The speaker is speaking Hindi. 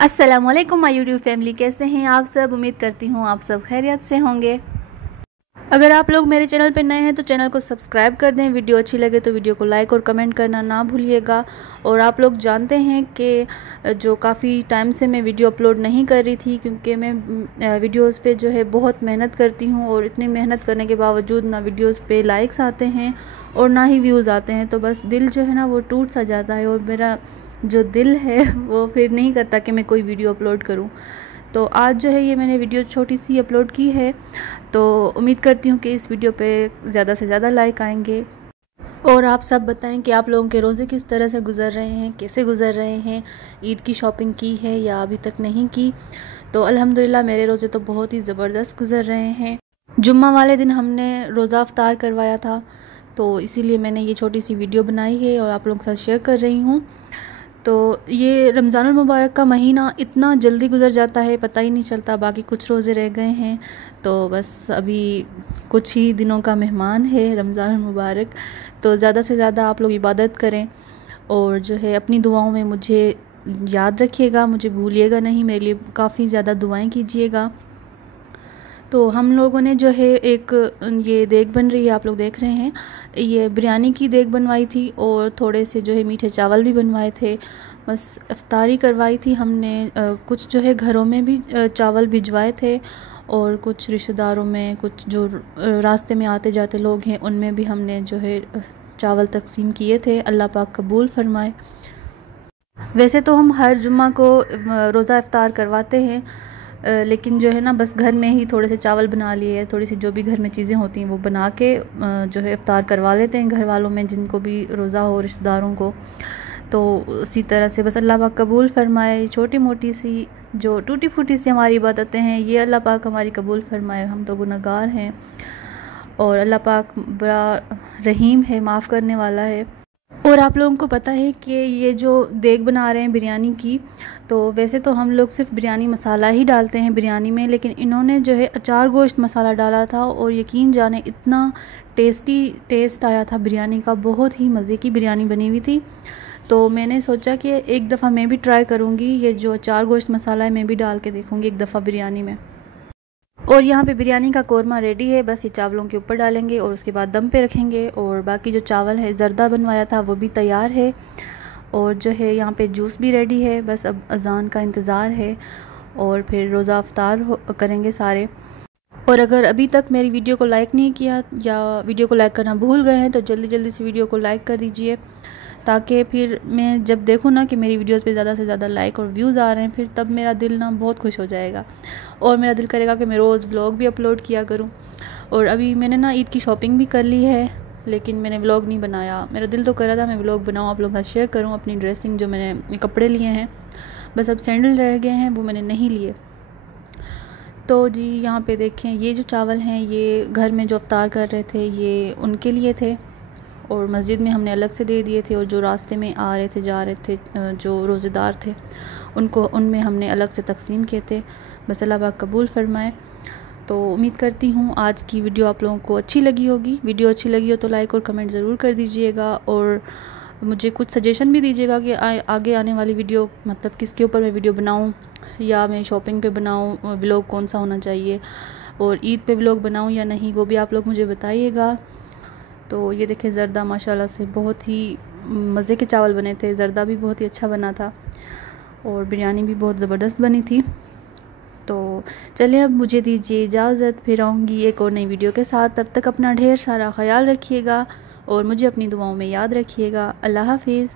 अस्सलामुअलैकुम माय यूट्यूब फैमिली, कैसे हैं आप सब। उम्मीद करती हूँ आप सब खैरियत से होंगे। अगर आप लोग मेरे चैनल पर नए हैं तो चैनल को सब्सक्राइब कर दें। वीडियो अच्छी लगे तो वीडियो को लाइक और कमेंट करना ना भूलिएगा। और आप लोग जानते हैं कि जो काफ़ी टाइम से मैं वीडियो अपलोड नहीं कर रही थी, क्योंकि मैं वीडियोस पे जो है बहुत मेहनत करती हूँ और इतनी मेहनत करने के बावजूद ना वीडियोस पे लाइक्स आते हैं और ना ही व्यूज़ आते हैं। तो बस दिल जो है ना वो टूट सा जाता है और मेरा जो दिल है वो फिर नहीं करता कि मैं कोई वीडियो अपलोड करूं। तो आज जो है ये मैंने वीडियो छोटी सी अपलोड की है। तो उम्मीद करती हूँ कि इस वीडियो पे ज़्यादा से ज़्यादा लाइक आएंगे। और आप सब बताएं कि आप लोगों के रोज़े किस तरह से गुज़र रहे हैं, कैसे गुज़र रहे हैं। ईद की शॉपिंग की है या अभी तक नहीं की। तो अल्हम्दुलिल्लाह मेरे रोज़े तो बहुत ही ज़बरदस्त गुज़र रहे हैं। जुम्मा वाले दिन हमने रोज़ा अफ्तार करवाया था, तो इसीलिए मैंने ये छोटी सी वीडियो बनाई है और आप लोगों के साथ शेयर कर रही हूँ। तो ये रमज़ानुल मुबारक का महीना इतना जल्दी गुज़र जाता है, पता ही नहीं चलता। बाकी कुछ रोज़े रह गए हैं, तो बस अभी कुछ ही दिनों का मेहमान है रमज़ानुल मुबारक। तो ज़्यादा से ज़्यादा आप लोग इबादत करें और जो है अपनी दुआओं में मुझे याद रखिएगा, मुझे भूलिएगा नहीं। मेरे लिए काफ़ी ज़्यादा दुआएं कीजिएगा। तो हम लोगों ने जो है एक ये देग बन रही है, आप लोग देख रहे हैं, ये बिरयानी की देग बनवाई थी और थोड़े से जो है मीठे चावल भी बनवाए थे। बस इफ्तारी करवाई थी हमने। कुछ जो है घरों में भी चावल भिजवाए थे और कुछ रिश्तेदारों में, कुछ जो रास्ते में आते जाते लोग हैं उनमें भी हमने जो है चावल तकसीम किए थे। अल्लाह पाक कबूल फरमाए। वैसे तो हम हर जुम्मा को रोज़ा इफ्तार करवाते हैं, लेकिन जो है ना बस घर में ही थोड़े से चावल बना लिए, थोड़ी सी जो भी घर में चीज़ें होती हैं वो बना के जो है इफ्तार करवा लेते हैं घर वालों में, जिनको भी रोज़ा हो, रिश्तेदारों को। तो उसी तरह से बस अल्लाह पाक कबूल फरमाए। छोटी मोटी सी जो टूटी फूटी सी हमारी इबादतें हैं ये अल्लाह पाक हमारी कबूल फरमाए। हम तो गुनहगार हैं और अल्लाह पाक बड़ा रहीम है, माफ़ करने वाला है। और आप लोगों को पता है कि ये जो देग बना रहे हैं बिरयानी की, तो वैसे तो हम लोग सिर्फ बिरयानी मसाला ही डालते हैं बिरयानी में, लेकिन इन्होंने जो है अचार गोश्त मसाला डाला था और यकीन जाने इतना टेस्टी टेस्ट आया था बिरयानी का। बहुत ही मज़े की बिरयानी बनी हुई थी। तो मैंने सोचा कि एक दफ़ा मैं भी ट्राई करूँगी, ये जो अचार गोश्त मसाला है मैं भी डाल के देखूँगी एक दफ़ा बिरयानी में। और यहाँ पे बिरयानी का कोरमा रेडी है, बस ये चावलों के ऊपर डालेंगे और उसके बाद दम पे रखेंगे। और बाकी जो चावल है ज़र्दा बनवाया था वो भी तैयार है और जो है यहाँ पे जूस भी रेडी है। बस अब अज़ान का इंतज़ार है और फिर रोज़ा अफ्तार करेंगे सारे। और अगर अभी तक मेरी वीडियो को लाइक नहीं किया या वीडियो को लाइक करना भूल गए हैं तो जल्दी जल्दी से वीडियो को लाइक कर दीजिए, ताकि फिर मैं जब देखूँ ना कि मेरी वीडियोस पे ज़्यादा से ज़्यादा लाइक और व्यूज़ आ रहे हैं, फिर तब मेरा दिल ना बहुत खुश हो जाएगा और मेरा दिल करेगा कि मैं रोज़ व्लॉग भी अपलोड किया करूँ। और अभी मैंने ना ईद की शॉपिंग भी कर ली है, लेकिन मैंने व्लॉग नहीं बनाया। मेरा दिल तो कर रहा था मैं व्लॉग बनाऊँ, आप लोगों के साथ शेयर करूँ अपनी ड्रेसिंग, जो मैंने कपड़े लिए हैं। बस अब सैंडल रह गए हैं, वो मैंने नहीं लिए। तो जी यहाँ पे देखें, ये जो चावल हैं ये घर में जो अफ्तार कर रहे थे ये उनके लिए थे और मस्जिद में हमने अलग से दे दिए थे। और जो रास्ते में आ रहे थे, जा रहे थे, जो रोज़ेदार थे उनको उनमें हमने अलग से तकसीम किए थे। बस अल्लाह पाक कबूल फरमाए। तो उम्मीद करती हूँ आज की वीडियो आप लोगों को अच्छी लगी होगी। वीडियो अच्छी लगी हो तो लाइक और कमेंट ज़रूर कर दीजिएगा और मुझे कुछ सजेशन भी दीजिएगा कि आगे आने वाली वीडियो मतलब किसके ऊपर मैं वीडियो बनाऊँ, या मैं शॉपिंग पे बनाऊँ, व्लॉग कौन सा होना चाहिए, और ईद पे व्लॉग बनाऊँ या नहीं, वो भी आप लोग मुझे बताइएगा। तो ये देखें ज़र्दा माशाल्लाह से बहुत ही मज़े के चावल बने थे, ज़र्दा भी बहुत ही अच्छा बना था और बिरयानी भी बहुत ज़बरदस्त बनी थी। तो चलिए अब मुझे दीजिए इजाज़त, फिर आऊँगी एक और नई वीडियो के साथ। तब तक अपना ढेर सारा ख्याल रखिएगा और मुझे अपनी दुआओं में याद रखिएगा। अल्लाह हाफिज़।